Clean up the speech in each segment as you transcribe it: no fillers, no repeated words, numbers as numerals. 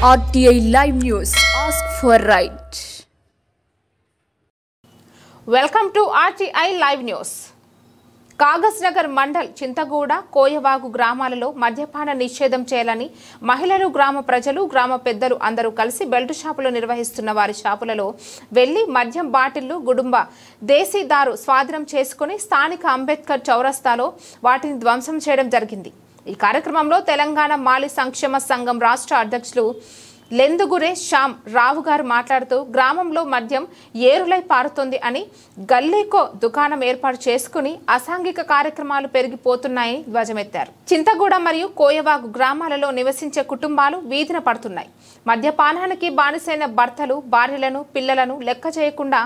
RTI Live News. Ask for right. Welcome to RTI Live News. Kagaz Nagar mandal Chintaguda కోయవాగు గ్రామాలలో మద్యపాన నిషేధం చేయాలని మహిళలు గ్రామ ప్రజలు గ్రామ పెద్దలు అందరూ కలిసి బెల్ట్ షాపులు నిర్వహిస్తున్న వారి షాపులలో వెళ్లి మద్యం బాటిళ్లు గుడుంబ దేశీ దారు స్వాధీనం చేసుకుని స్థానిక అంబేద్కర్ చౌరస్తాలో వాటిని ధ్వంసం చేయడం జరిగింది. ఈ కార్యక్రమంలో తెలంగాణ మాలి సంక్షేమ సంఘం రాష్ట్ర అధ్యక్షులు లెందుగురే శ్యామ్ రావు గారు మాట్లాడుతూ గ్రామంలో మద్యం ఏరులై పారుతోంది అని గల్లీకో దుకాణం ఏర్పాటు చేసుకుని అసాంఘిక కార్యక్రమాలు పెరిగిపోతున్నాయని ధ్వజమెత్తారు. చింతగూడ మరియు కోయవాగు గ్రామాలలో నివసించే కుటుంబాలు వీధిన పడుతున్నాయి. మద్యపానానికి బానిసైన భర్తలు భార్యలను పిల్లలను లెక్క చేయకుండా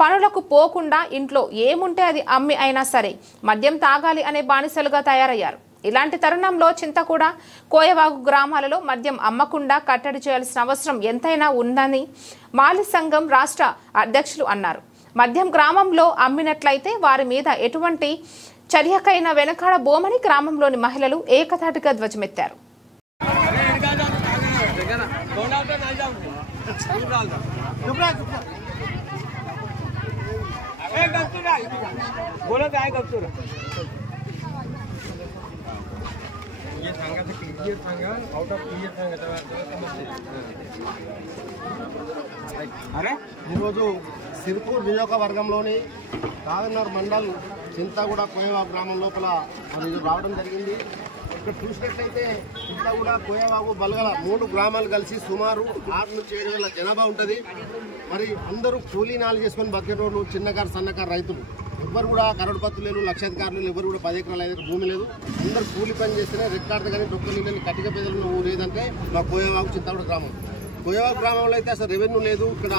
పనులకు పోకుండా ఇంట్లో ఏముంటే అది అమ్మి అయినా సరే మద్యం తాగాలి అనే బానిసలుగా తయారయ్యారు. ఇలాంటి తరుణంలో చింతగూడ కోయవాగు గ్రామాలలో మద్యం అమ్మకుండా కట్టడి చేయాల్సిన అవసరం ఎంతైనా ఉందని మాలి సంఘం రాష్ట్ర అధ్యక్షులు అన్నారు. మద్యం గ్రామంలో అమ్మినట్లయితే వారి మీద ఎటువంటి చర్యకైనా వెనకాడబోమని గ్రామంలోని మహిళలు ఏకతాటిగా ధ్వజమెత్తారు. ఈరోజు సిర్పూర్ నియోజకవర్గంలోని కాగజ్ మండల్ చింతగూడ కోయవాగు గ్రామం లోపల రావడం జరిగింది. ఇక్కడ చూసినట్లయితే చింతగూడ కోయవాగు బలగల 3 గ్రామాలు కలిసి సుమారు 6 నుంచి 7 వేల జనాభా ఉంటుంది. మరి అందరూ కూలీ నాలు చేసుకొని బతికేటోళ్ళు చిన్నకారు సన్నకారు రైతులు ఎవరు కూడా కరోడ్పత్తులు లేరు, లక్షాధికారులు ఎవరు కూడా 10 ఎకరాల 5 ఎకరాల భూమి లేదు. అందరూ కూలి పని చేస్తేనే రెక్కాడితే కానీ డొక్క నీళ్ళని కట్టిక పేదలు ఊరు ఏదంటే మా కోయవాగు చింతగూడ గ్రామం. కోయవాగు గ్రామంలో అయితే అసలు రెవెన్యూ లేదు. ఇక్కడ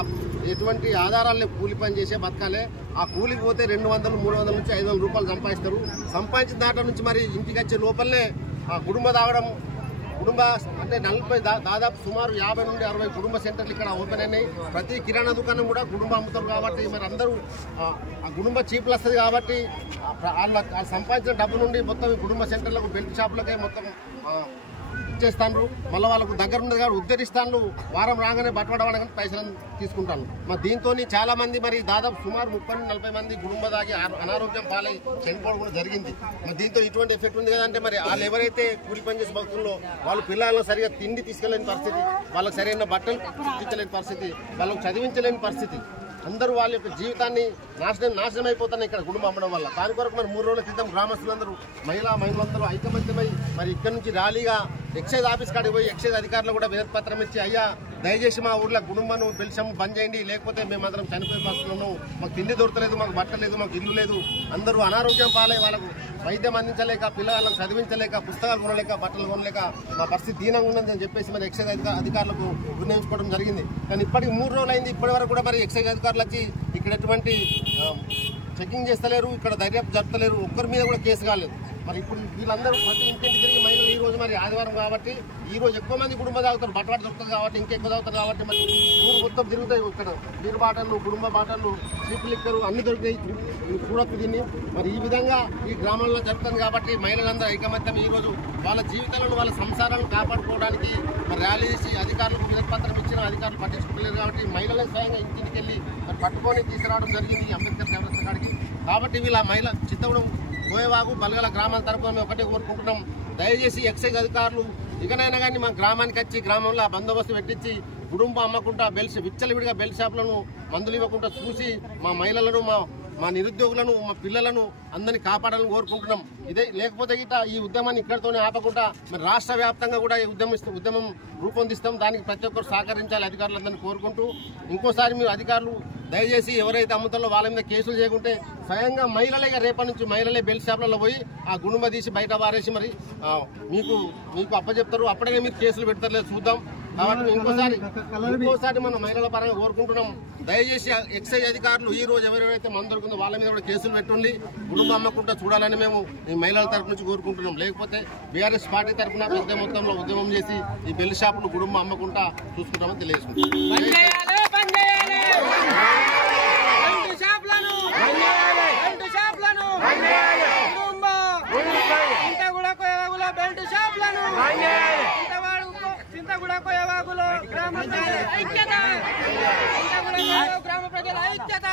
ఎటువంటి ఆధారాలు లేవు. కూలి పని చేసే బతకాలే. ఆ కూలికి పోతే 200, 300 నుంచి 500 రూపాయలు సంపాదిస్తారు. సంపాదించిన దాంట్లో నుంచి మరి ఇంటికి వచ్చే లోపలనే ఆ కుటుంబ తాగడం కుటుంబ అంటే 40 దాదాపు సుమారు 50 నుండి 60 కుటుంబ సెంటర్లు ఇక్కడ ఓపెన్ అయినాయి. ప్రతి కిరాణా దుకాణం కూడా కుటుంబం అమ్ముతారు కాబట్టి మరి అందరూ ఆ కుటుంబ చీపులు వస్తుంది కాబట్టి వాళ్ళ సంపాదించిన డబ్బు నుండి మొత్తం ఈ కుటుంబ సెంటర్లకు బెల్ట్ షాపులకే మొత్తం ఇచ్చేస్తాను. మళ్ళీ వాళ్ళకు దగ్గర ఉండదు కాబట్టి ఉద్ధరిస్తాను. వారం రాగానే బట్టపడవడానికి పైసలను తీసుకుంటాను. మరి దీంతో చాలా మంది మరి దాదాపు సుమారు 30-40 మంది కుటుంబ దాగి అనారోగ్యం పాలై చనిపోవడం కూడా జరిగింది. మరి దీంతో ఇటువంటి ఎఫెక్ట్ ఉంది కదంటే మరి వాళ్ళు ఎవరైతే కూలి పని చేసే భక్తుల్లో వాళ్ళు పిల్లలను సరిగా తిండి తీసుకెళ్లేని పరిస్థితి, వాళ్ళకి సరైన బట్టలు తీసుకెళ్లేని పరిస్థితి, వాళ్ళకు చదివించలేని పరిస్థితి, అందరూ వాళ్ళ యొక్క జీవితాన్ని నాశనం అయిపోతున్నాయి ఇక్కడ కుటుంబం అమ్మడం వల్ల. దాని కొరకు మరి 3 రోజుల క్రితం గ్రామస్తులందరూ మహిళలందరూ ఐకమత్యమై మరి ఇక్కడ నుంచి ర్యాలీగా ఎక్సైజ్ ఆఫీస్ కాడికి పోయి ఎక్సైజ్ అధికారులు కూడా వినతిపత్రం ఇచ్చి అయ్యా దయచేసి మా ఊర్లో కుటుంబాన్ని బెల్షం బంద్ చేయండి, లేకపోతే మేమందరం చనిపోయే పరిస్థితులను మాకు తిండి దొరకలేదు, మాకు బట్ట లేదు, మాకు ఇల్లు లేదు, అందరూ అనారోగ్యం పాలై వాళ్ళకు వైద్యం అందించలేక పిల్లలను చదివించలేక పుస్తకాలు కొనలేక బట్టలు కొనలేక మా పరిస్థితి దీనంగా ఉందని చెప్పేసి మరి ఎక్సైజ్ అధికారులకు నిర్ణయించుకోవడం జరిగింది. కానీ ఇప్పటికి 3 రోజులు అయింది. ఇప్పటి వరకు కూడా మరి ఎక్సైజ్ అధికారులు వచ్చి ఇక్కడ ఎటువంటి చెకింగ్ చేస్తలేరు, ఇక్కడ దర్యాప్తు జరుపుతలేరు, ఒక్కరి మీద కూడా కేసు కాలేదు. మరి ఇప్పుడు వీళ్ళందరూ ప్రతి ఇంటింటి తిరిగి మహిళలు ఈ రోజు మరి ఆదివారం కాబట్టి ఈ రోజు ఎక్కువ మంది కుటుంబ తాగుతారు, బట్టబాటు దొరుకుతుంది కాబట్టి ఇంకెక్కువ తాగుతారు కాబట్టి మరి ఊరు మొత్తం తిరుగుతాయి. ఇక్కడ బీరు బాటలు, కుటుంబ బాటలు, చీప్ లిక్కరు అన్ని దొరుకుతాయి. చూడొచ్చు దీన్ని. మరి ఈ విధంగా ఈ గ్రామంలో జరుగుతుంది కాబట్టి మహిళలందరూ ఐకమత్యం ఈ రోజు వాళ్ళ జీవితాలను వాళ్ళ సంసారాలను కాపాడుకోవడానికి మరి ర్యాలీ చేసి అధికారులకు వినతిపత్రం ఇచ్చిన అధికారులు పట్టించుకోలేరు కాబట్టి మహిళలను స్వయంగా ఇంటికి వెళ్ళి మరి పట్టుకొని తీసుకురావడం జరిగింది అంబేద్కర్ చౌరస్తా కాడికి. కాబట్టి వీళ్ళ మహిళ చింతగూడ కోయవాగు బలగల గ్రామాల తరపున ఒకటే కోరుకుంటున్నాం, దయచేసి ఎక్సైజ్ అధికారులు ఇకనైనా కానీ మా గ్రామానికి వచ్చి గ్రామంలో బందోబస్తు పెట్టించి కుటుంబం అమ్మకుండా విచ్చలవిడిగా బెల్ట్ షాపులను మందులు ఇవ్వకుండా చూసి మా మహిళలను మా నిరుద్యోగులను మా పిల్లలను అందరినీ కాపాడాలని కోరుకుంటున్నాం. ఇదే లేకపోతే గిట్ట ఈ ఉద్యమాన్ని ఇక్కడితోనే ఆపకుండా మరి రాష్ట్ర వ్యాప్తంగా కూడా ఈ ఉద్యమం రూపొందిస్తాం. దానికి ప్రతి ఒక్కరు సహకరించాలి అధికారులందరినీ కోరుకుంటూ ఇంకోసారి మీరు అధికారులు దయచేసి ఎవరైతే అమ్ముతారో వాళ్ళ మీద కేసులు చేయకుంటే స్వయంగా మహిళలే రేపటి నుంచి మహిళలే బెల్ట్ షాపులలో పోయి ఆ గుండె తీసి బయట పారేసి మరి మీకు అప్పచెప్తారు. అప్పుడే మీరు కేసులు పెడతారు చూద్దాం. కాబట్టి ఇంకోసారి మనం మహిళల పరంగా కోరుకుంటున్నాం, దయచేసి ఎక్సైజ్ అధికారులు ఈ రోజు ఎవరెవరైతే మందు దొరుకుతుందో వాళ్ళ మీద కూడా కేసులు పెట్టుండి కుటుంబం అమ్మకుండా చూడాలని మేము ఈ మహిళల తరపు నుంచి కోరుకుంటున్నాం. లేకపోతే బీఆర్ఎస్ పార్టీ తరఫున పెద్ద మొత్తంలో ఉద్యమం చేసి ఈ బెల్ట్ షాపులు కుటుంబం అమ్మకుండా చూసుకుంటామని తెలియజేసుకుంటాం. చింతగూడ కోయవాగులో గ్రామ ప్రజల ఐక్యత